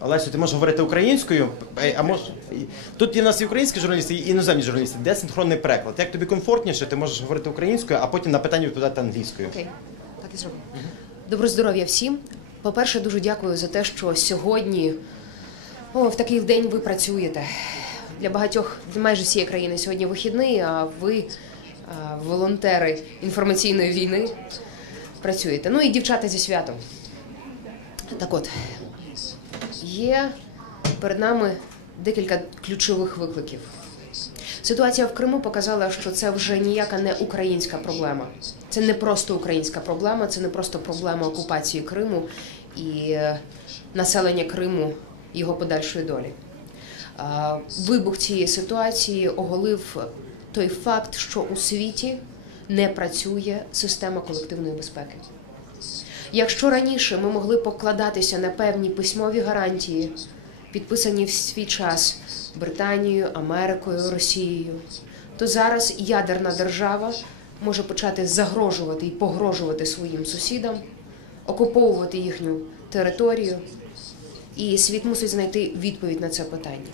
Лесю, ти можеш говорити українською, тут є в нас і українські журналісти, і іноземні журналісти, де синхронний переклад. Як тобі комфортніше, ти можеш говорити українською, а потім на питання відповідати англійською. Окей, так і зробимо. Доброго здоров'я всім. По-перше, дуже дякую за те, що сьогодні, в такий день ви працюєте. Для багатьох, для майже всієї країни сьогодні вихідний, а ви, волонтери інформаційної війни, працюєте. Ну і дівчата зі святом. Так от, є перед нами декілька ключових викликів. Ситуація в Криму показала, що це вже ніяка не українська проблема. Це не просто українська проблема, це не просто проблема окупації Криму і населення Криму, його подальшої долі. Вибух цієї ситуації оголив той факт, що у світі не працює система колективної безпеки. Якщо раніше ми могли покладатися на певні письмові гарантії, підписані в свій час Британією, Америкою, Росією, то зараз ядерна держава може почати загрожувати і погрожувати своїм сусідам, окуповувати їхню територію, і світ мусить знайти відповідь на це питання.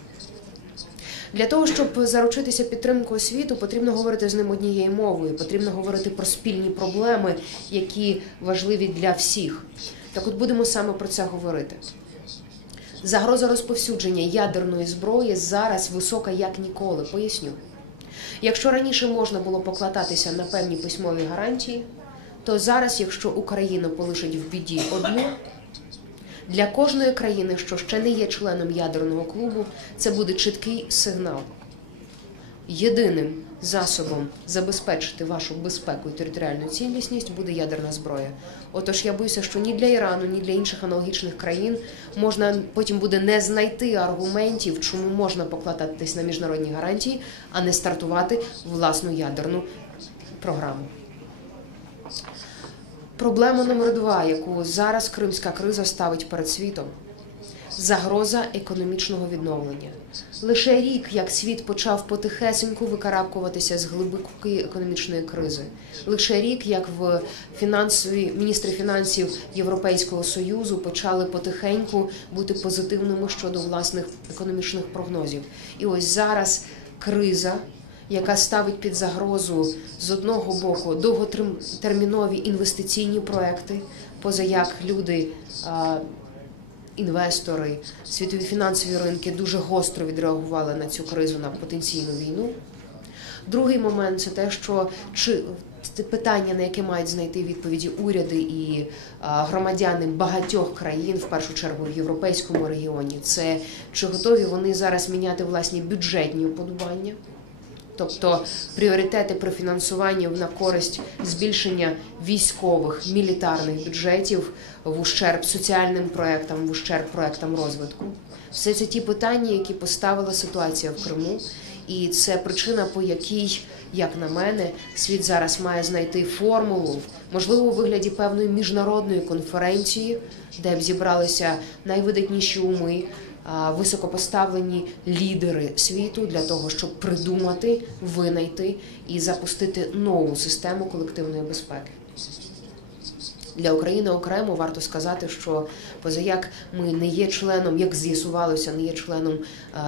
Для того, щоб заручитися підтримкою світу, потрібно говорити з ним однією мовою, потрібно говорити про спільні проблеми, які важливі для всіх. Так от будемо саме про це говорити. Загроза розповсюдження ядерної зброї зараз висока як ніколи. Поясню. Якщо раніше можна було покладатися на певні письмові гарантії, то зараз, якщо Україна полишить в біді одну, для кожної країни, що ще не є членом ядерного клубу, це буде чіткий сигнал. Єдиним засобом забезпечити вашу безпеку і територіальну цілісність буде ядерна зброя. Отож, я боюся, що ні для Ірану, ні для інших аналогічних країн можна потім буде не знайти аргументів, чому можна покладатись на міжнародні гарантії, а не стартувати власну ядерну програму. Проблема номер 2, яку зараз кримська криза ставить перед світом – загроза економічного відновлення. Лише рік, як світ почав потихесеньку викарабкуватися з глибокої економічної кризи. Лише рік, як міністри фінансів Європейського Союзу почали потихеньку бути позитивними щодо власних економічних прогнозів. І ось зараз криза, яка ставить під загрозу, з одного боку, довготермінові інвестиційні проекти, поза як люди, інвестори, світові фінансові ринки дуже гостро відреагували на цю кризу, на потенційну війну. Другий момент – це те, що питання, на яке мають знайти відповіді уряди і громадяни багатьох країн, в першу чергу в європейському регіоні, це чи готові вони зараз міняти власні бюджетні уподобання, тобто пріоритети при фінансуванні на користь збільшення військових, мілітарних бюджетів в ущерб соціальним проектам, в ущерб проектам розвитку. Все це ті питання, які поставила ситуація в Криму, і це причина, по якій, як на мене, світ зараз має знайти формулу, можливо, у вигляді певної міжнародної конференції, де б зібралися найвидатніші уми, високопоставлені лідери світу для того, щоб придумати, винайти і запустити нову систему колективної безпеки. Для України окремо варто сказати, що поза як ми не є членом, як з'ясувалося, не є членом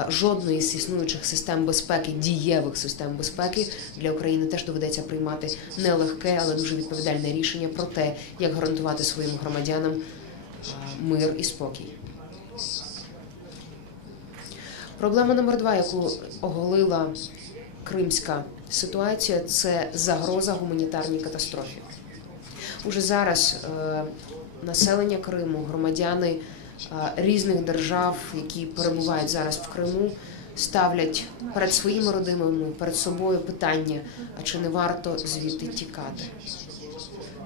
жодної з існуючих систем безпеки, дієвих систем безпеки, для України теж доведеться приймати нелегке, але дуже відповідальне рішення про те, як гарантувати своїм громадянам мир і спокій. Проблема номер 2, яку оголила кримська ситуація, це загроза гуманітарній катастрофі. Уже зараз населення Криму, громадяни різних держав, які перебувають зараз в Криму, ставлять перед своїми родинами, перед собою питання, а чи не варто звідти тікати.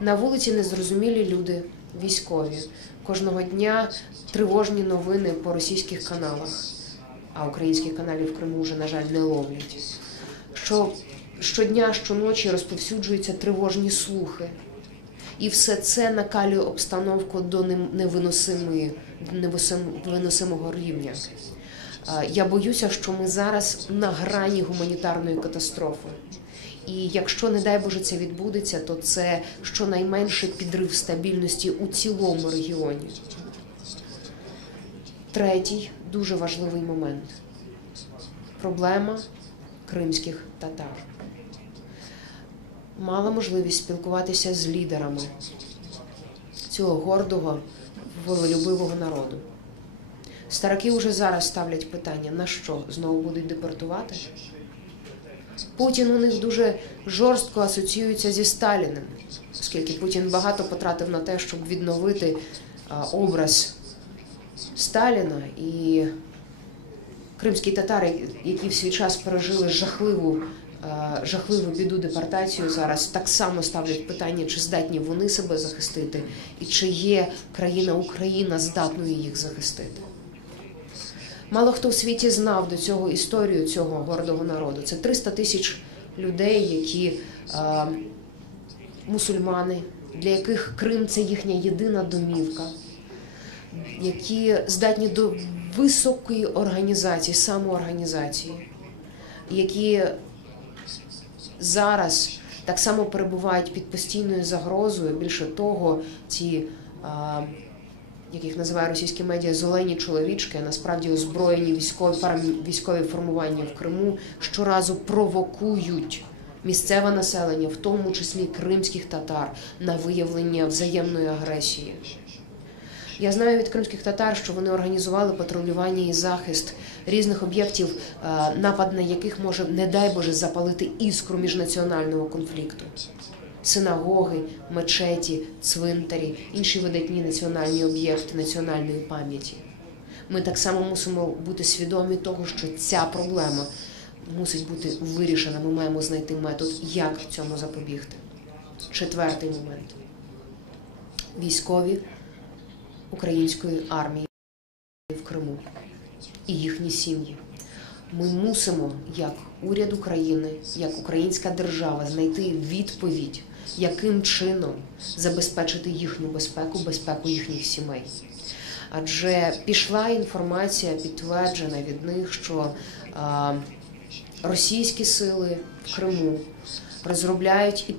На вулиці незрозумілі люди, військові. Кожного дня тривожні новини по російських каналах. А українських каналів в Криму вже, на жаль, не ловлять. Щодня, щоночі розповсюджуються тривожні слухи. І все це накалює обстановку до невиносимого рівня. Я боюся, що ми зараз на грані гуманітарної катастрофи. І якщо, не дай Боже, це відбудеться, то це щонайменше підрив стабільності у цілому регіоні. Третій дуже важливий момент – проблема кримських татар. Мала можливість спілкуватися з лідерами цього гордого, волелюбивого народу. Старики вже зараз ставлять питання, на що знову будуть депортувати? Путін у них дуже жорстко асоціюється зі Сталіним, оскільки Путін багато потратив на те, щоб відновити образ Сталіна. І кримські татари, які в свій час пережили жахливу біду депортацію, зараз так само ставлять питання, чи здатні вони себе захистити, і чи є країна Україна здатною їх захистити. Мало хто в світі знав до цього історію цього гордого народу. Це 300 тисяч людей, які мусульмани, для яких Крим – це їхня єдина домівка, які здатні до високої організації, самоорганізації, які зараз так само перебувають під постійною загрозою. Більше того, ці, яких називає російські медіа, зелені чоловічки, а насправді озброєні військові формування в Криму, щоразу провокують місцеве населення, в тому числі кримських татар, на виявлення взаємної агресії. Я знаю від кримських татар, що вони організували патрулювання і захист різних об'єктів, напад на яких може, не дай Боже, запалити іскру міжнаціонального конфлікту. Синагоги, мечеті, цвинтарі, інші видатні національні об'єкти національної пам'яті. Ми так само мусимо бути свідомі того, що ця проблема мусить бути вирішена. Ми маємо знайти метод, як цьому запобігти. Четвертий момент. Військові української армії в Криму і їхні сім'ї. Ми мусимо, як уряд України, як українська держава, знайти відповідь, яким чином забезпечити їхню безпеку, безпеку їхніх сімей. Адже пішла інформація, підтверджена від них, що російські сили в Криму розробляють і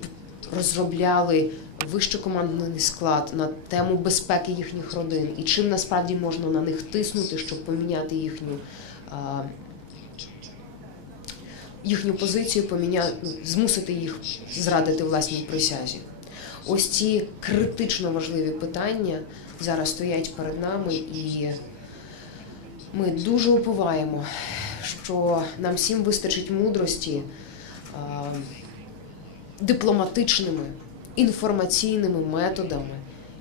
розробляли вищий командний склад на тему безпеки їхніх родин і чим насправді можна на них тиснути, щоб поміняти їхню позицію, змусити їх зрадити власній присязі. Ось ці критично важливі питання зараз стоять перед нами, і ми дуже уповаємо, що нам всім вистачить мудрості дипломатичними, інформаційними методами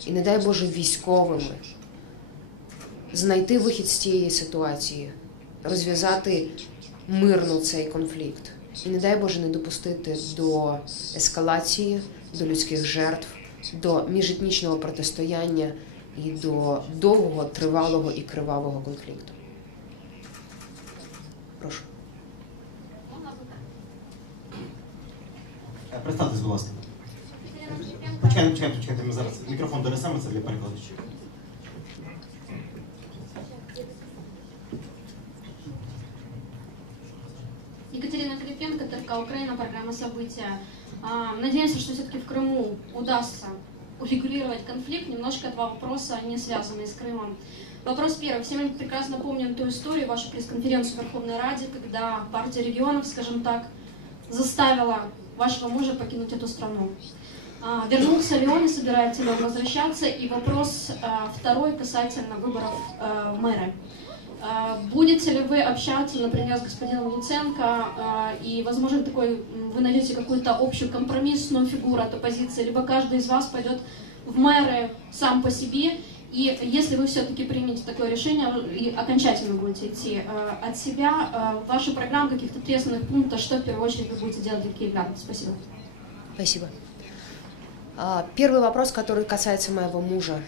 і, не дай Боже, військовими знайти вихід з цієї ситуації, розв'язати мирно цей конфлікт. І, не дай Боже, не допустити до ескалації, до людських жертв, до міжетнічного протистояння і до довгого, тривалого і кривавого конфлікту. Прошу. Представтесь, будь ласка. Почекайте, ми зараз мікрофон донесемо, це для перекладачів. Екатерина Филипенко, ТРК Украина, программа «События». Надеемся, что все-таки в Крыму удастся урегулировать конфликт. Немножко два вопроса, не связанные с Крымом. Вопрос первый. Все мы прекрасно помним ту историю, вашу пресс-конференцию в Верховной Раде, когда партия регионов, скажем так, заставила вашего мужа покинуть эту страну. Вернулся ли он и собирается ли он возвращаться? И вопрос второй касательно выборов в мэры. Будете ли вы общаться, например, с господином Луценко, и, возможно, вы найдете какую-то общую компромиссную фигуру от оппозиции, либо каждый из вас пойдет в мэры сам по себе, и если вы все-таки примете такое решение и окончательно будете идти от себя, ваша программа каких-то ответственных пунктов, что в первую очередь вы будете делать для киевлян? Спасибо. Спасибо. Первый вопрос, который касается моего мужа.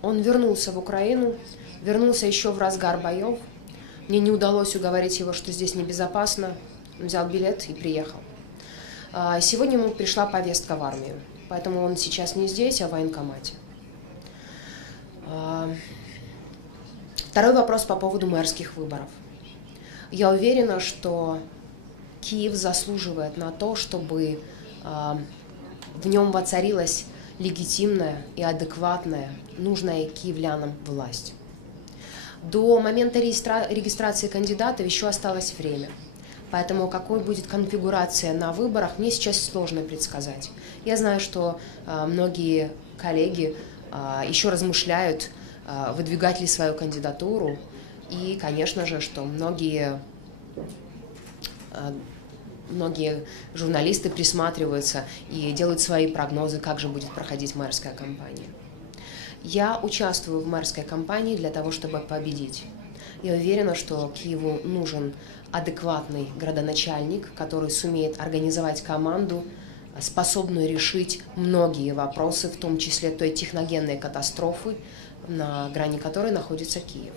Он вернулся в Украину, вернулся еще в разгар боев. Мне не удалось уговорить его, что здесь небезопасно. Он взял билет и приехал. Сегодня ему пришла повестка в армию, поэтому он сейчас не здесь, а в военкомате. Второй вопрос по поводу мэрских выборов. Я уверена, что Киев заслуживает на то, чтобы в нем воцарилась легитимная и адекватная, нужная киевлянам власть. До момента регистрации кандидатов еще осталось время. Поэтому какой будет конфигурация на выборах, мне сейчас сложно предсказать. Я знаю, что многие коллеги еще размышляют, выдвигать ли свою кандидатуру. И, конечно же, что многие журналисты присматриваются и делают свои прогнозы, как же будет проходить мэрская кампания. Я участвую в мэрской кампании для того, чтобы победить. Я уверена, что Киеву нужен адекватный градоначальник, который сумеет организовать команду, способную решить многие вопросы, в том числе той техногенной катастрофы, на грани которой находится Киев.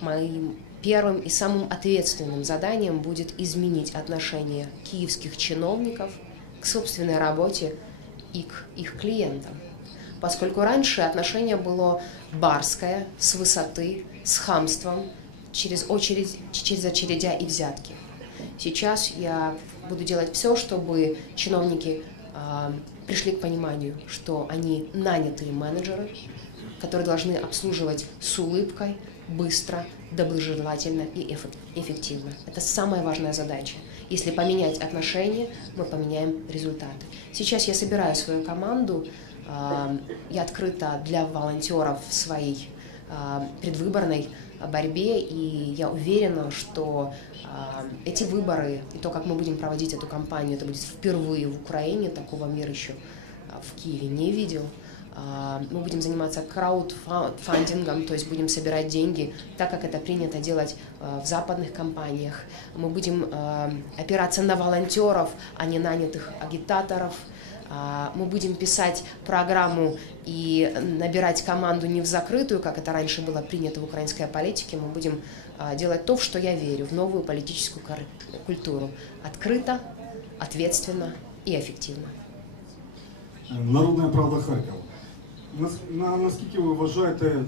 Моим первым и самым ответственным заданием будет изменить отношение киевских чиновников к собственной работе и к их клиентам. Поскольку раньше отношение было барское, с высоты, с хамством, через очередя и взятки. Сейчас я буду делать все, чтобы чиновники пришли к пониманию, что они нанятые менеджеры, которые должны обслуживать с улыбкой, быстро, доброжелательно и эффективно. Это самая важная задача. Если поменять отношения, мы поменяем результаты. Сейчас я собираю свою команду, я открыта для волонтеров в своей предвыборной борьбе, и я уверена, что эти выборы и то, как мы будем проводить эту кампанию, это будет впервые в Украине, такого мир еще в Киеве не видел. Мы будем заниматься краудфандингом, то есть будем собирать деньги, так как это принято делать в западных кампаниях. Мы будем опираться на волонтеров, а не нанятых агитаторов. Мы будем писать программу и набирать команду не в закрытую, как это раньше было принято в украинской политике. Мы будем делать то, в что я верю, в новую политическую культуру. Открыто, ответственно и эффективно. Народная правда Харкова. Наскільки ви вважаєте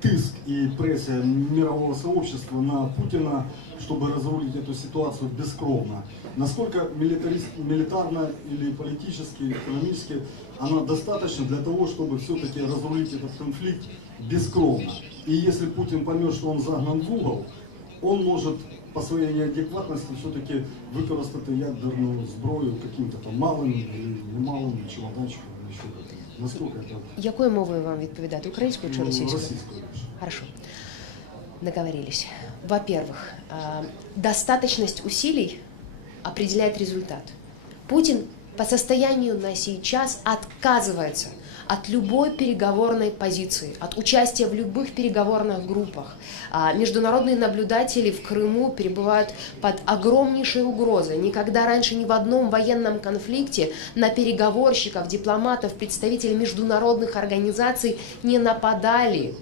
тиск и прессия мирового сообщества на Путина, чтобы разрулить эту ситуацию бескровно? Насколько милитарно или политически, экономически она достаточна для того, чтобы все-таки разрулить этот конфликт бескровно? И если Путин поймет, что он загнан в угол, он может по своей неадекватности все-таки використати ядерную зброю каким-то там малым или немалым чемоданчиком или еще как-то. Насколько это... Якою мовою вам відповідати? Українською чи російською? Российскую. Хорошо. Договорились. Во-первых, достаточность усилий определяет результат. Путин по состоянию на сейчас отказывается от любой переговорной позиции, от участия в любых переговорных группах. Международные наблюдатели в Крыму перебывают под огромнейшей угрозой. Никогда раньше ни в одном военном конфликте на переговорщиков, дипломатов, представителей международных организаций не нападали.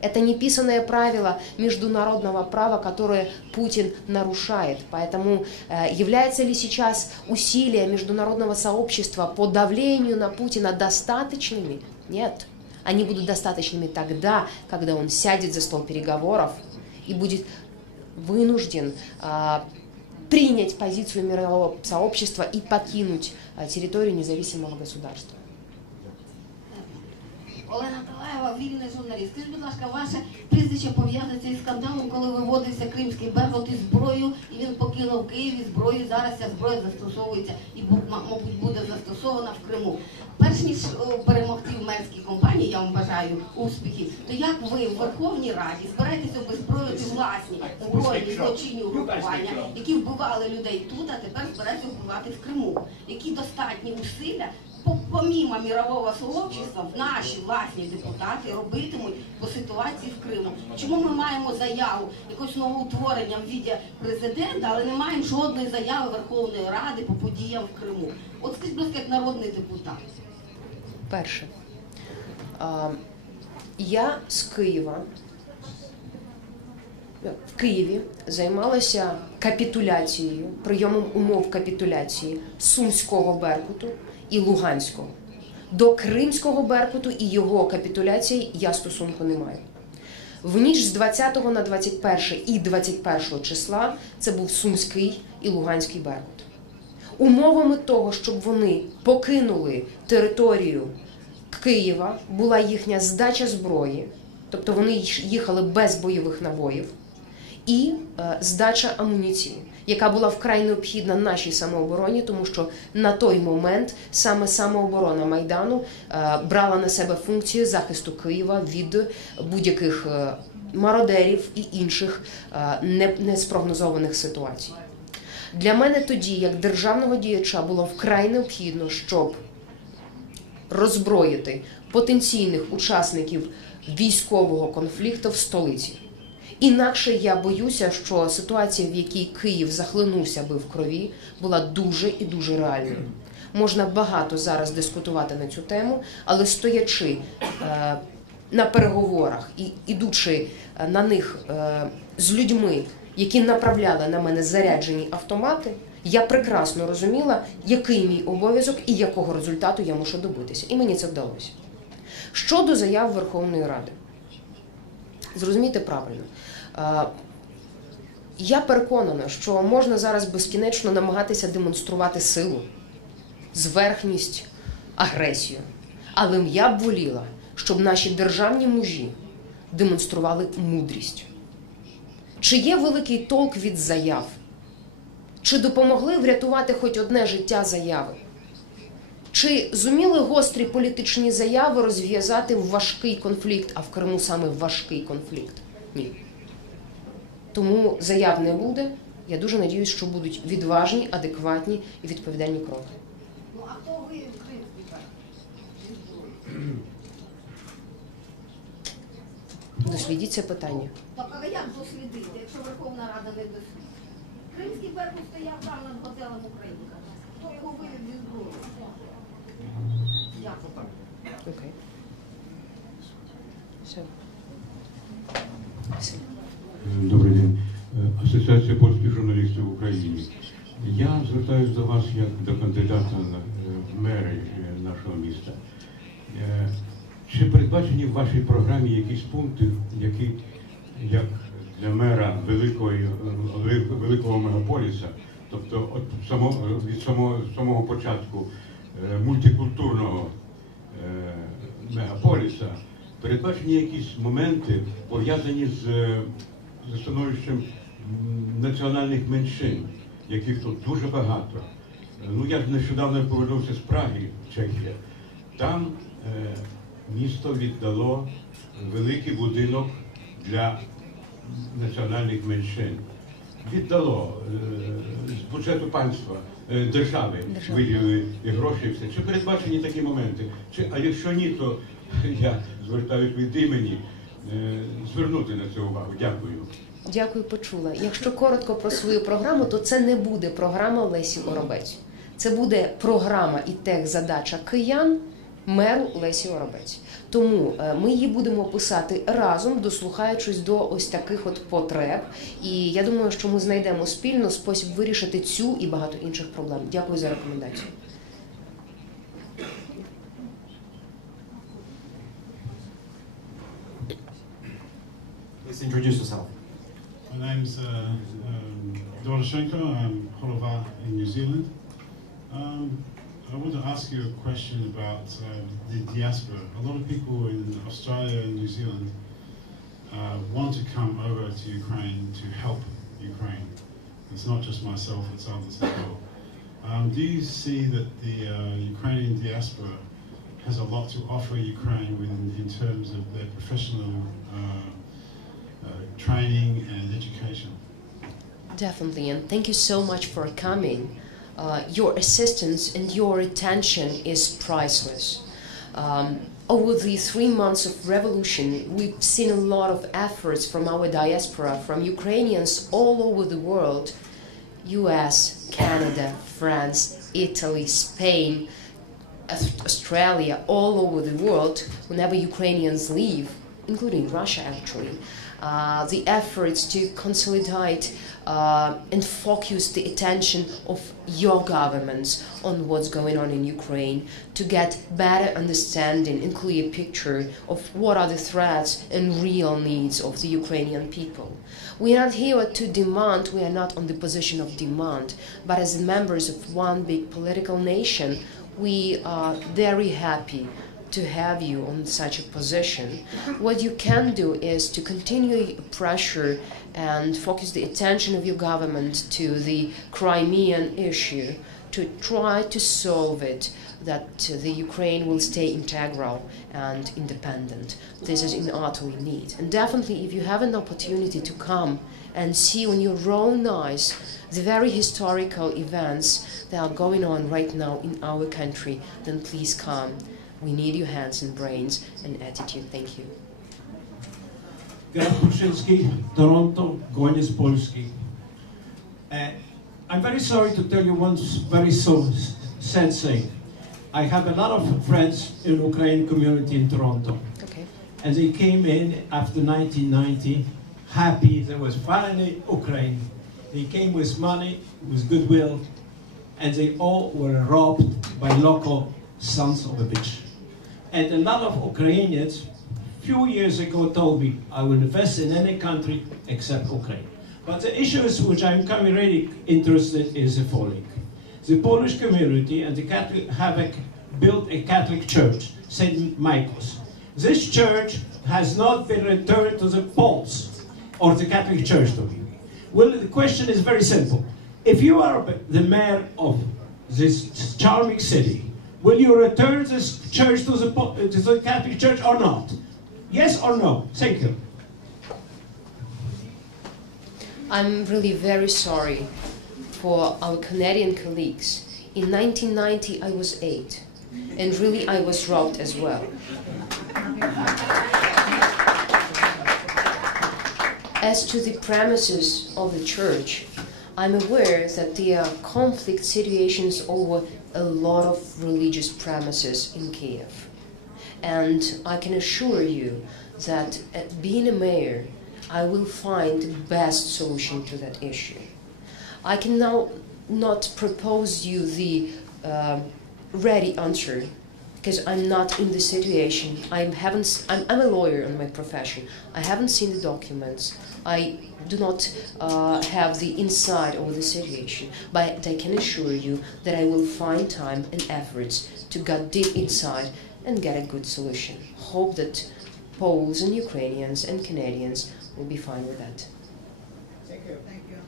Это неписанное правило международного права, которое Путин нарушает. Поэтому являются ли сейчас усилия международного сообщества по давлению на Путина достаточными? Нет. Они будут достаточными тогда, когда он сядет за стол переговоров и будет вынужден принять позицию мирового сообщества и покинуть территорию независимого государства. Олена Талаєва, вільний журналіст. Скажіть, будь ласка, ваше прізвище пов'язується із скандалом, коли виводився кримський беркут із зброєю, і він покинув Київ із зброєю. Зараз ця зброя застосовується і, мабуть, буде застосована в Криму. Перш ніж перемогти в мерській кампанії, я вам бажаю успіхів, то як ви в Верховній Раді збираєтеся обезброїти власні збройні злочинні угрупування, які вбивали людей тут, а тепер збираються вбивати в Криму? Які достатні усилля помимо мирового сообщества, наші власні депутати робитимуть по ситуації в Криму? Чому ми маємо заяву якогось новоутворення в віді президента, але не маємо жодної заяви Верховної Ради по подіям в Криму? От скажіть, будь ласка, як народний депутат. Перше. Я з Києва, в Києві займалася капітуляцією, прийомом умов капітуляції Сумського беркуту і Луганського. До Кримського беркуту і його капітуляції я стосунку не маю. В ніч з 20 на 21 і 21 числа це був Сумський і Луганський беркут. Умовами того, щоб вони покинули територію Києва, була їхня здача зброї тобто вони їхали без бойових набоїв, і здача амуніції, яка була вкрай необхідна нашій самообороні, тому що на той момент саме самооборона Майдану брала на себе функцію захисту Києва від будь-яких мародерів і інших неспрогнозованих ситуацій. Для мене тоді, як державного діяча, було вкрай необхідно, щоб роззброїти потенційних учасників військового конфлікту в столиці. Інакше я боюся, що ситуація, в якій Київ захлинувся би в крові, була дуже і дуже реальною. Можна багато зараз дискутувати на цю тему, але стоячи на переговорах і ідучи на них з людьми, які направляли на мене заряджені автомати, я прекрасно розуміла, який мій обов'язок і якого результату я мушу добитися. І мені це вдалося. Щодо заяв Верховної Ради. Зрозумійте правильно. Я переконана, що можна зараз безкінечно намагатися демонструвати силу, зверхність, агресію. Але я б воліла, щоб наші державні мужі демонстрували мудрість. Чи є великий толк від заяв? Чи допомогли врятувати хоч одне життя заяви? Чи зуміли гострі політичні заяви розв'язати важкий конфлікт, а в Криму саме важкий конфлікт? Ні. Тому заяв не буде. Я дуже надіюсь, що будуть відважні, адекватні і відповідальні кроки. Ну, а хто ви в Кримській Татар? Дослідіть це питання. Так, але як дослідити, якщо Верховна Рада не дослідить? Кримський Беркут стояв там над готелем Українка. Хто його вивів зі зброї? Дякую. Окей. Все. Все. Добрий день. Асоціація польських журналістів в Україні. Я звертаюся до вас як до кандидата в мери нашого міста. Чи передбачені в вашій програмі якісь пункти, які, як для мера великого мегаполіса, тобто від самого початку мультикультурного мегаполіса, передбачені якісь моменти, пов'язані з становищем національних меншин, яких тут дуже багато. Ну, я ж нещодавно повернувся з Праги, Чехія. Там місто віддало великий будинок для національних меншин. Віддало з бюджету панства, держави, виділили і гроші, і все. Чи передбачені такі моменти? А якщо ні, то я звертаюсь від імені звернути на це увагу. Дякую. Дякую, почула. Якщо коротко про свою програму, то це не буде програма Лесі Оробець. Це буде програма і техзадача киян меру Лесі Оробець. Тому ми її будемо писати разом, дослухаючись до ось таких от потреб. І я думаю, що ми знайдемо спільно спосіб вирішити цю і багато інших проблем. Дякую за рекомендацію. Please introduce yourself. My name's Doroshenko. I'm Holova in New Zealand. I want to ask you a question about the diaspora. A lot of people in Australia and New Zealand want to come over to Ukraine to help Ukraine. It's not just myself, it's others as well. Do you see that the Ukrainian diaspora has a lot to offer Ukraine in terms of their professional training and education? Definitely, and thank you so much for coming. Your assistance and your attention is priceless. Over the 3 months of revolution, we've seen a lot of efforts from our diaspora, from Ukrainians all over the world, US, Canada, France, Italy, Spain, Australia, all over the world, whenever Ukrainians leave, including Russia actually. The efforts to consolidate and focus the attention of your governments on what's going on in Ukraine, to get better understanding and clear picture of what are the threats and real needs of the Ukrainian people. We are not here to demand, we are not on the position of demand, but as members of one big political nation, we are very happy to have you on such a position. What you can do is to continue pressure and focus the attention of your government to the Crimean issue, to try to solve it, that the Ukraine will stay integral and independent. This is in utterly need. And definitely, if you have an opportunity to come and see on your own eyes the very historical events that are going on right now in our country, then please come. We need your hands and brains and attitude. Thank you. Toronto, Goniec Polski. I'm very sorry to tell you one very sad thing. I have a lot of friends in the Ukrainian community in Toronto. Okay. And they came in after 1990, happy there was finally Ukraine. They came with money, with goodwill, and they all were robbed by local sons of a bitch. And a lot of Ukrainians, few years ago, told me, I will invest in any country except Ukraine. But the issues which I'm really interested in is the following. The Polish community and the Catholic have built a Catholic church, St. Michael's. This church has not been returned to the Poles or the Catholic Church to me. Well, the question is very simple. If you are the mayor of this charming city, will you return this church to the Catholic Church or not? Yes or no? Thank you. I'm really very sorry for our Canadian colleagues. In 1990, I was 8, and really I was robbed as well. As to the premises of the church, I'm aware that there are conflict situations over a lot of religious premises in Kiev. And I can assure you that being a mayor, I will find the best solution to that issue. I can now not propose you the ready answer, because I'm not in the situation. I'm a lawyer in my profession. I haven't seen the documents. I do not have the insight over the situation, but I can assure you that I will find time and efforts to get deep inside and get a good solution. Hope that Poles and Ukrainians and Canadians will be fine with that. Thank you. Thank you.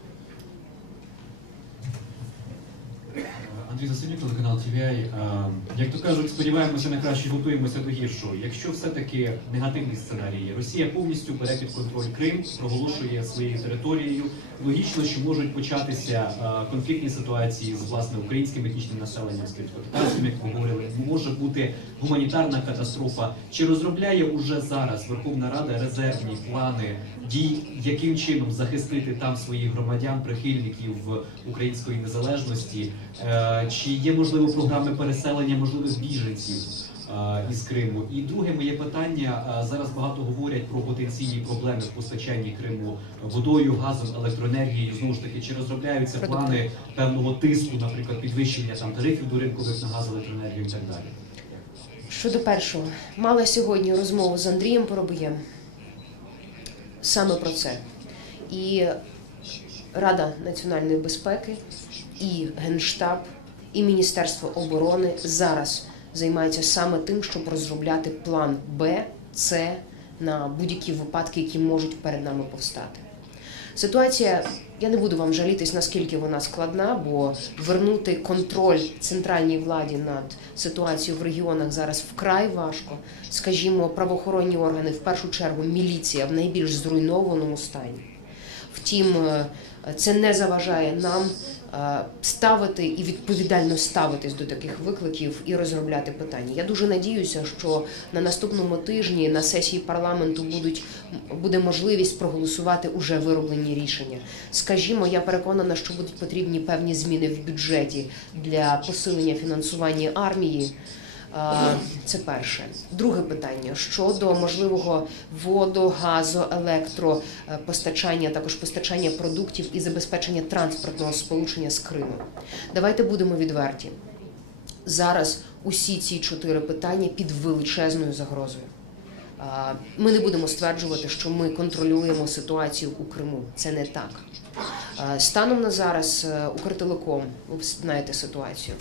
Андрій Засильник, телеканал TVI. Як то кажуть, сподіваємося на краще, готуємося до гіршого. Якщо все-таки негативні сценарії, Росія повністю бере під контроль Крим, проголошує своєю територією, логічно, що можуть початися конфліктні ситуації з, власне, українським етнічним населенням, з кримськотатарським, як ви говорили, може бути гуманітарна катастрофа. Чи розробляє уже зараз Верховна Рада резервні плани дій, яким чином захистити там своїх громадян, прихильників української незалежності? Чи є, можливо, програми переселення можливих біженців із Криму? І друге моє питання. Зараз багато говорять про потенційні проблеми в постачанні Криму водою, газом, електроенергією. Знову ж таки, чи розробляються плани певного тиску, наприклад, підвищення там тарифів до ринкових на газ, електроенергію і так далі? Щодо першого, мала сьогодні розмову з Андрієм Поробієм саме про це. І Рада національної безпеки, і Генштаб, і Міністерство оборони зараз займаються саме тим, щоб розробляти план Б, С на будь-які випадки, які можуть перед нами повстати. Ситуація, я не буду вам жалітись, наскільки вона складна, бо вернути контроль центральній владі над ситуацією в регіонах зараз вкрай важко. Скажімо, правоохоронні органи, в першу чергу міліція, в найбільш зруйнованому стані. Втім, це не заважає нам ставити і відповідально ставитись до таких викликів і розробляти питання. Я дуже надіюся, що на наступному тижні на сесії парламенту буде можливість проголосувати уже вироблені рішення. Скажімо, я переконана, що будуть потрібні певні зміни в бюджеті для посилення фінансування армії. Це перше. Друге питання. Щодо можливого воду, газу, електропостачання, також постачання продуктів і забезпечення транспортного сполучення з Кримом. Давайте будемо відверті. Зараз усі ці 4 питання під величезною загрозою. Ми не будемо стверджувати, що ми контролюємо ситуацію у Криму. Це не так. Станом на зараз Укртелеком, ви знаєте ситуацію,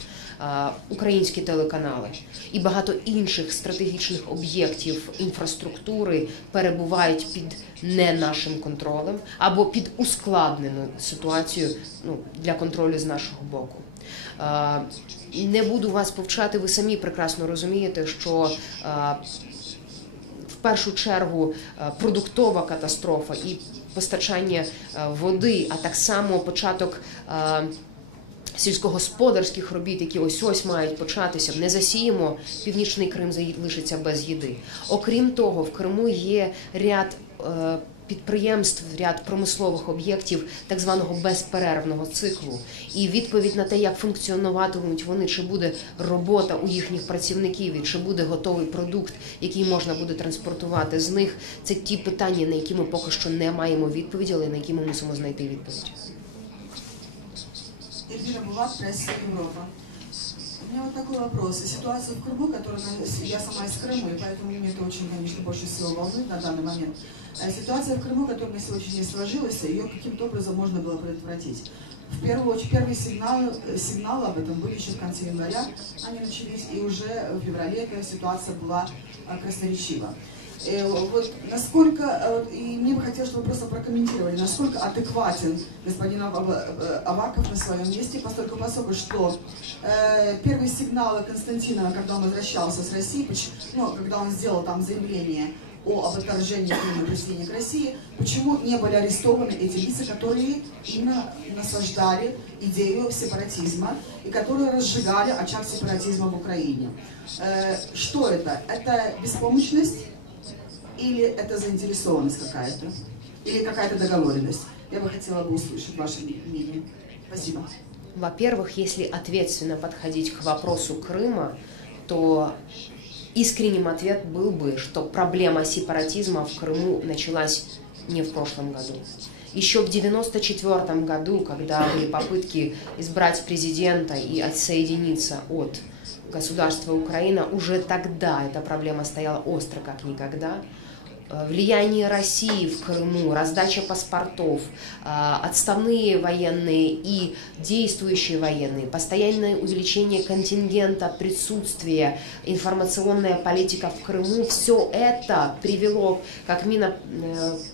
українські телеканали і багато інших стратегічних об'єктів інфраструктури перебувають під не нашим контролем або під ускладненою ситуацією для контролю з нашого боку. Не буду вас повчати, ви самі прекрасно розумієте, що в першу чергу продуктова катастрофа і постачання води, а так само початок сільськогосподарських робіт, які ось мають початися, не засіємо, Північний Крим залишиться без їди. Окрім того, в Криму є ряд підприємств, ряд промислових об'єктів так званого безперервного циклу. І відповідь на те, як функціонуватимуть вони, чи буде робота у їхніх працівників, і чи буде готовий продукт, який можна буде транспортувати з них, це ті питання, на які ми поки що не маємо відповіді, але на які ми мусимо знайти відповідь. Эльвира Булат, пресса Европа. У меня вот такой вопрос. Ситуация в Крыму, которая я сама из Крыма, и поэтому меня это очень, конечно, больше всего волнует на данный момент. Ситуация в Крыму, которая на сегодня не сложилась, ее каким-то образом можно было предотвратить. В первую очередь, первые сигналы об этом были еще в конце января, они начались, и уже в феврале эта ситуация была красноречива. Вот насколько, и мне бы хотелось, чтобы вы просто прокомментировали, насколько адекватен господин Аваков на своем месте, поскольку что первые сигналы Константинова, когда он возвращался с России, когда он сделал там заявление об отторжении Крыма и присоединении к России, почему не были арестованы эти лица, которые именно насаждали идею сепаратизма и которые разжигали очаг сепаратизма в Украине? Что это? Это беспомощность? Или это заинтересованность какая-то? Или какая-то договоренность? Я бы хотела услышать ваше мнение. Спасибо. Во-первых, если ответственно подходить к вопросу Крыма, то искренним ответ был бы, что проблема сепаратизма в Крыму началась не в прошлом году. Еще в 1994 году, когда были попытки избрать президента и отсоединиться от государства Украина, уже тогда эта проблема стояла остро как никогда. Влияние России в Крыму, раздача паспортов, отставные военные и действующие военные, постоянное увеличение контингента, присутствие, информационная политика в Крыму, все это привело, как мина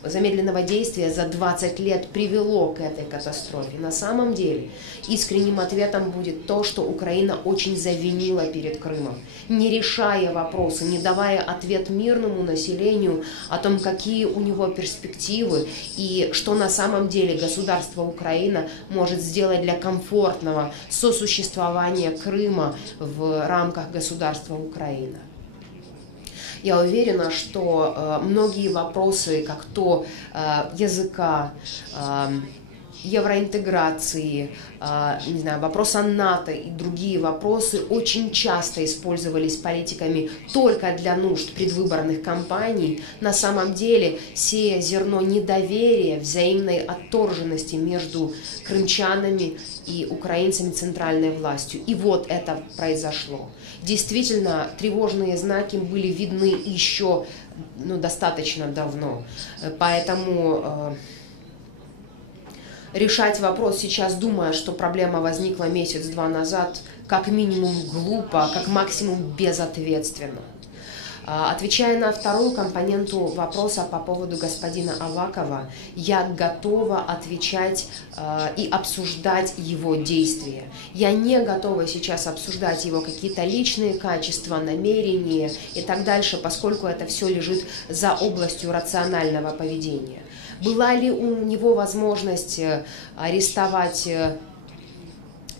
замедленного действия за 20 лет привело к этой катастрофе. На самом деле искренним ответом будет то, что Украина очень завинила перед Крымом, не решая вопросы, не давая ответ мирному населению о том, какие у него перспективы и что на самом деле государство Украина может сделать для комфортного сосуществования Крыма в рамках государства Украина. Я уверена, что многие вопросы, как то языка, евроинтеграции, не знаю, вопроса НАТО и другие вопросы очень часто использовались политиками только для нужд предвыборных кампаний, на самом деле сея зерно недоверия, взаимной отторженности между крымчанами и украинцами центральной властью. И вот это произошло. Действительно, тревожные знаки были видны еще достаточно давно, поэтому решать вопрос сейчас, думая, что проблема возникла месяц-два назад, как минимум глупо, как максимум безответственно. Отвечая на вторую компоненту вопроса по поводу господина Авакова, я готова отвечать и обсуждать его действия. Я не готова сейчас обсуждать его какие-то личные качества, намерения и так дальше, поскольку это все лежит за областью рационального поведения. Была ли у него возможность арестовать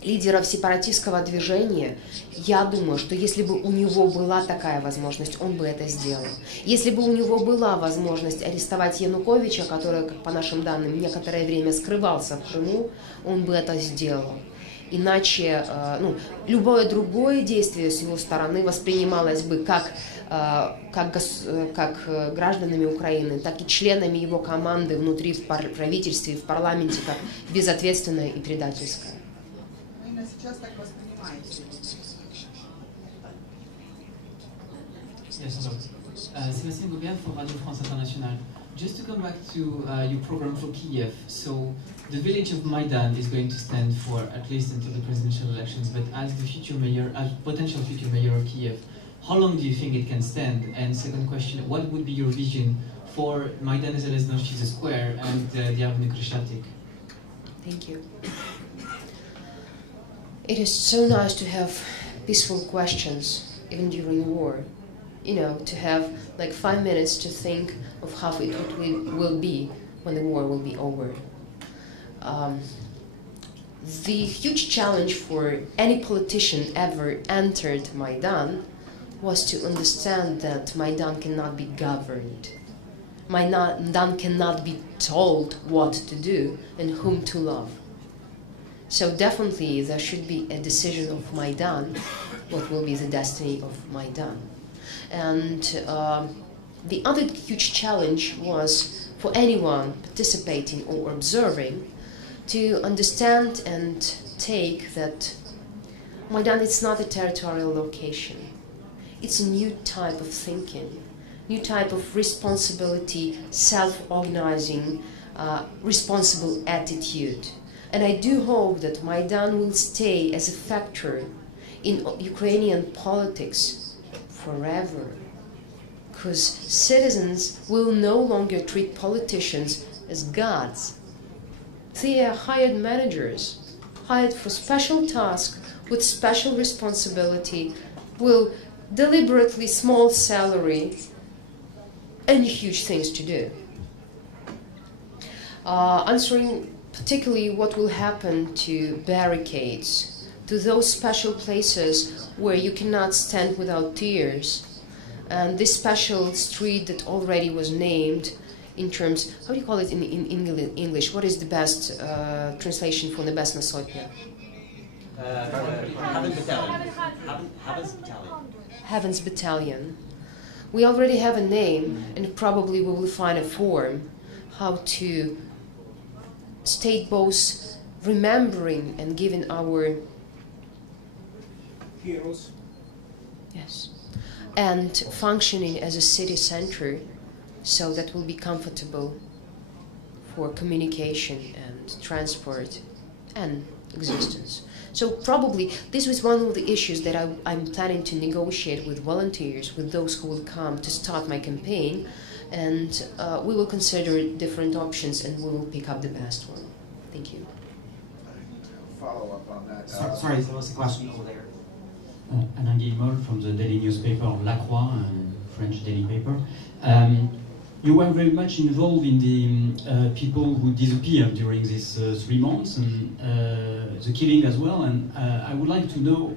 лидеров сепаратистского движения? Я думаю, что если бы у него была такая возможность, он бы это сделал. Если бы у него была возможность арестовать Януковича, который, по нашим данным, некоторое время скрывался в Крыму, он бы это сделал. Иначе любое другое действие с его стороны воспринималось бы как гражданами Украины, так и членами его команды внутри в правительстве и в парламенте, как безответственное и предательское. Сейчас так воспринимаете. Yes, hello. Sébastien Gobert from Radio France Internationale. Just to come back to your program for Kiev. So The village of Maidan is going to stand for at least until the presidential elections, but as the future mayor, as potential future mayor of Kiev, how long do you think it can stand? And second question, what would be your vision for Maidan Nezalezhnosti Square and the Avenue Krishchatyk? Thank you. It is so nice to have peaceful questions, even during war. You know, to have like 5 minutes to think of how it will be when the war will be over. The huge challenge for any politician ever entered Maidan was to understand that Maidan cannot be governed. Maidan cannot be told what to do and whom to love. So definitely there should be a decision of Maidan, what will be the destiny of Maidan. And the other huge challenge was for anyone participating or observing to understand and take that Maidan is not a territorial location. It's a new type of thinking, new type of responsibility, self-organizing, responsible attitude. And I do hope that Maidan will stay as a factor in Ukrainian politics forever, because citizens will no longer treat politicians as gods. They are hired managers, hired for special tasks with special responsibility, will deliberately small salary and huge things to do. Answering particularly what will happen to barricades, to those special places where you cannot stand without tears, and this special street that already was named in terms, how do you call it in English? What is the best translation for Nebesna Sotnya? Heaven's Battalion. Heaven's Battalion. We already have a name, and probably we will find a form how to state both remembering and giving our heroes, yes, and functioning as a city center, so that will be comfortable for communication and transport and existence. So probably this was one of the issues that I'm planning to negotiate with volunteers, with those who will come to start my campaign, and we will consider different options and we will pick up the best one. Thank you. Follow up on that. Sorry, there was a question over there. Alain Guillemot from the daily newspaper La Croix, a French daily paper. You were very much involved in the people who disappeared during these 3 months and the killing as well. And I would like to know,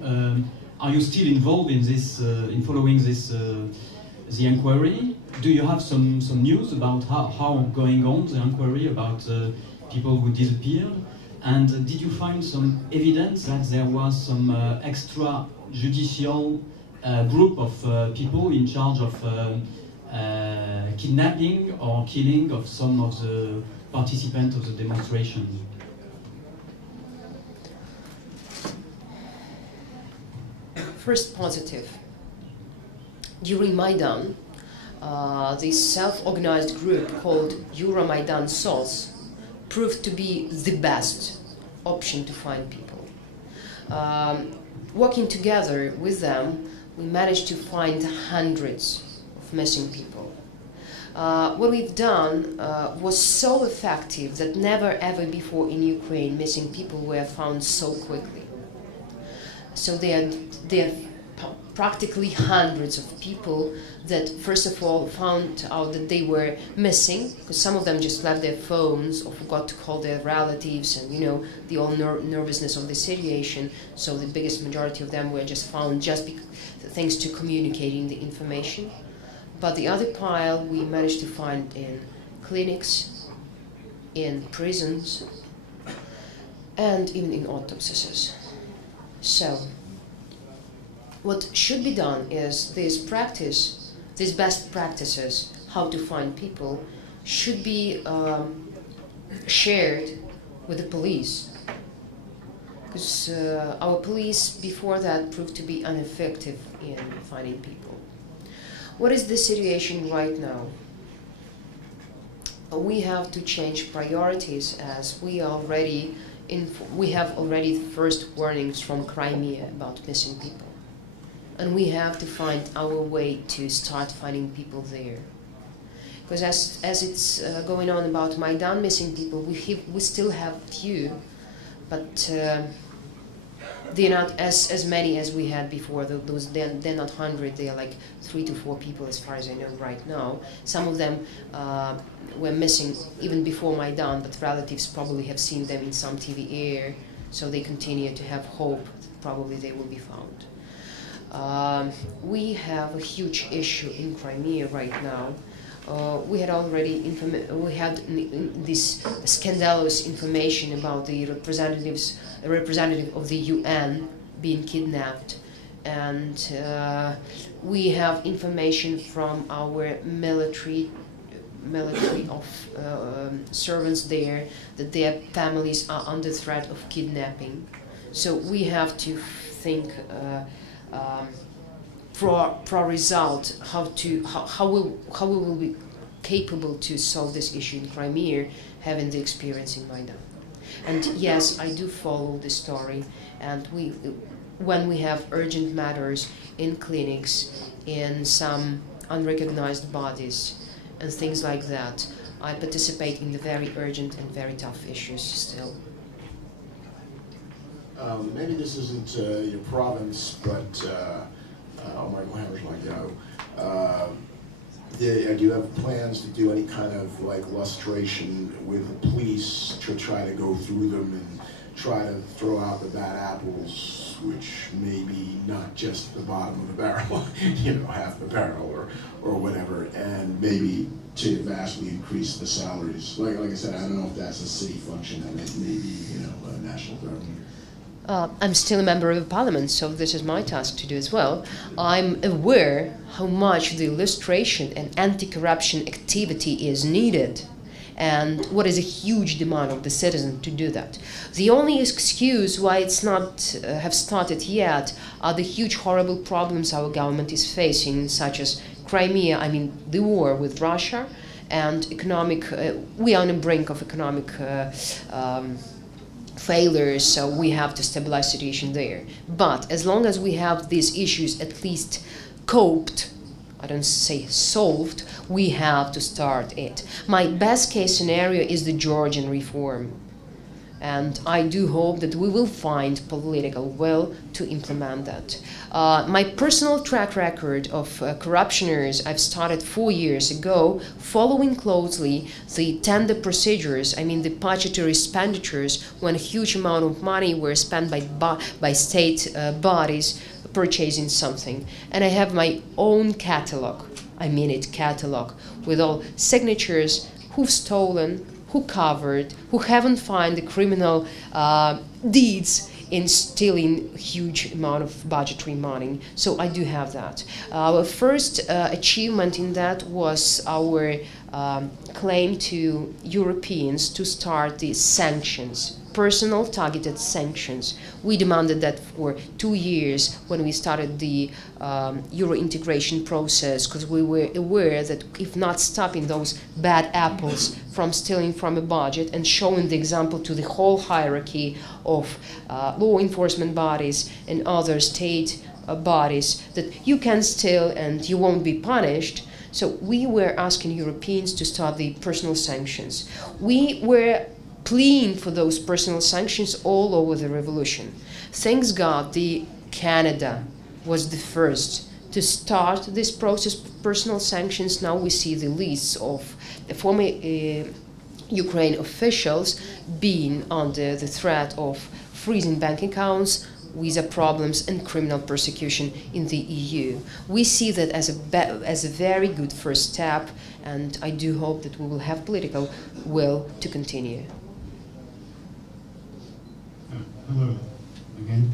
are you still involved in this, in following this, the inquiry? Do you have some news about how going on the inquiry about people who disappeared? And did you find some evidence that there was some extrajudicial group of people in charge of kidnapping or killing of some of the participants of the demonstration? First, positive. During Maidan, this self-organized group called Euromaidan SOS proved to be the best option to find people. Working together with them, we managed to find hundreds of missing people. What we've done was so effective that never ever before in Ukraine missing people were found so quickly. So there are practically hundreds of people that first of all found out that they were missing, because some of them just left their phones or forgot to call their relatives, and you know, the all nervousness of the situation. So the biggest majority of them were just found just thanks to communicating the information. But the other pile we managed to find in clinics, in prisons, and even in autopsies. So what should be done is this practice, these best practices, how to find people, should be shared with the police. Because our police before that proved to be ineffective in finding people. What is the situation right now? we have to change priorities, as we have already the first warnings from Crimea about missing people, and we have to find our way to start finding people there. Because as it's going on about Maidan missing people, we still have few, but they're not as many as we had before. They're not 100. They're like 3 to 4 people, as far as I know right now. Some of them were missing even before Maidan, but relatives probably have seen them in some TV air, so they continue to have hope that probably they will be found. We have a huge issue in Crimea right now. We had already this scandalous information about the representative of the UN being kidnapped, and we have information from our military servants there that their families are under threat of kidnapping. So we have to think pro result how we will be capable to solve this issue in Crimea, having the experience in Maidan. And yes, I do follow the story, and when we have urgent matters in clinics, in some unrecognized bodies, and things like that, I participate in the very urgent and very tough issues still. Maybe this isn't your province, but where's my go? Do you have plans to do any kind of like lustration with the police to try to go through them and try to throw out the bad apples, which may be not just the bottom of the barrel, you know, half the barrel or whatever, and maybe to vastly increase the salaries? Like I said, I don't know if that's a city function, that may be, you know, a national government. I'm still a member of parliament, so this is my task to do as well. I'm aware how much the illustration and anti-corruption activity is needed, and what is a huge demand of the citizen to do that. The only excuse why it's not have started yet are the huge horrible problems our government is facing, such as Crimea, I mean the war with Russia, and economic, we are on the brink of economic failures, so we have to stabilize the situation there. But as long as we have these issues at least coped, I don't say solved, we have to start it. My best case scenario is the Georgian reform, and I do hope that we will find political will to implement that. My personal track record of corruptioners, I've started 4 years ago, following closely the tender procedures, I mean the budgetary expenditures, when a huge amount of money were spent by state bodies purchasing something. And I have my own catalog, I mean it, catalog, with all signatures, who've stolen, who covered, who haven't found the criminal deeds in stealing huge amount of budgetary money. So I do have that. Our first achievement in that was our claim to Europeans to start the sanctions, personal targeted sanctions. We demanded that for 2 years when we started the Euro integration process, because we were aware that if not stopping those bad apples from stealing from a budget and showing the example to the whole hierarchy of law enforcement bodies and other state bodies that you can steal and you won't be punished. So we were asking Europeans to start the personal sanctions. We were pleading for those personal sanctions all over the revolution. Thanks God, Canada was the first to start this process of personal sanctions. Now we see the lists of the former Ukraine officials being under the threat of freezing bank accounts, visa problems, and criminal persecution in the EU. We see that as a very good first step, and I do hope that we will have political will to continue. Hello again.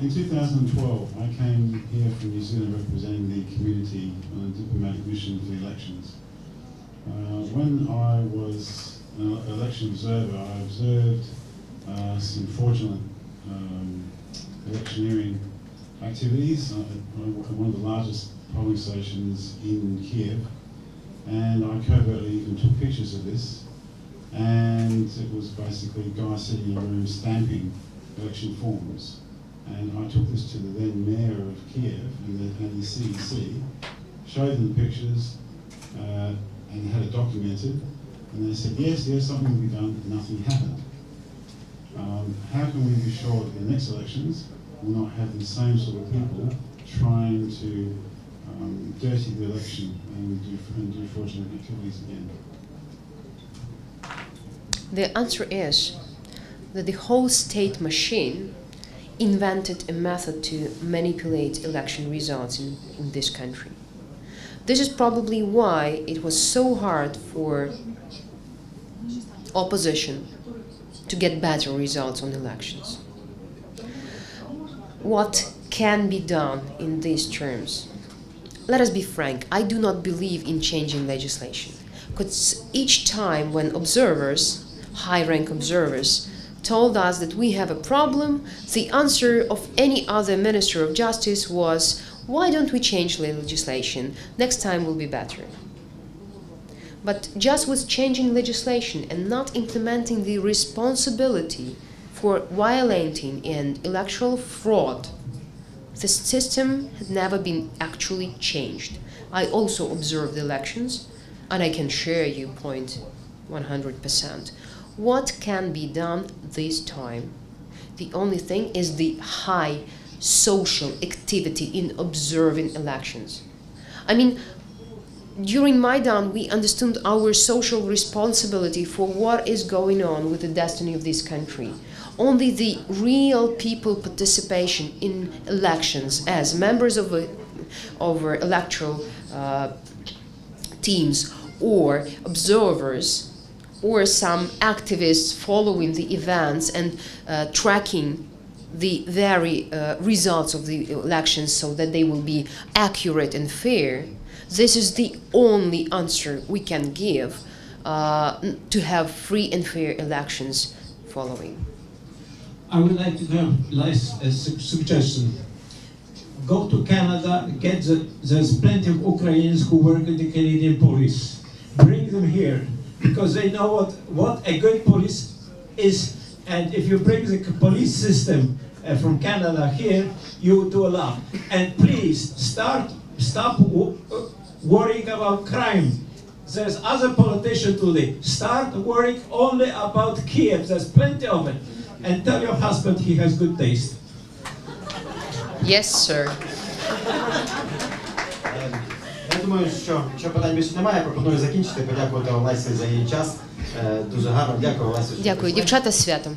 In 2012, I came here from New Zealand representing the community on a diplomatic mission for the elections. When I was an election observer, I observed some fraudulent electioneering activities at one of the largest polling stations in Kiev. And I covertly even took pictures of this. And it was basically guys sitting in a room stamping election forms. And I took this to the then mayor of Kiev and the CEC, showed them the pictures, and had it documented. And they said, yes, something will be done, and nothing happened. How can we be sure that the next elections will not have the same sort of people trying to dirty the election and do fraudulent activities again? The answer is that the whole state machine invented a method to manipulate election results in this country. This is probably why it was so hard for opposition to get better results on elections. What can be done in these terms? Let us be frank, I do not believe in changing legislation, because each time when observers, high-rank observers, told us that we have a problem, the answer of any other Minister of Justice was, why don't we change the legislation? Next time will be better. But just with changing legislation and not implementing the responsibility for violating and electoral fraud, the system had never been actually changed. I also observed the elections, and I can share your point 100%. What can be done this time? The only thing is the high social activity in observing elections. I mean, during Maidan, we understood our social responsibility for what is going on with the destiny of this country. Only the real people participation in elections as members of electoral teams or observers or some activists following the events and tracking the very results of the elections so that they will be accurate and fair. This is the only answer we can give to have free and fair elections following. I would like to have a suggestion. Go to Canada, there's plenty of Ukrainians who work in the Canadian police. Bring them here, because they know what a good police is. And if you bring the police system from Canada here, you will do a lot. And please, stop worrying about crime. There's other politicians today. Start worrying only about Kiev. There's plenty of it. And tell your husband he has good taste. Yes, sir. Я думаю, що якщо питань більше немає, я пропоную закінчити. Подякувати Олесі за її час. Дуже гарно. Дякую, Олесі. Дякую. Дівчата, з святом.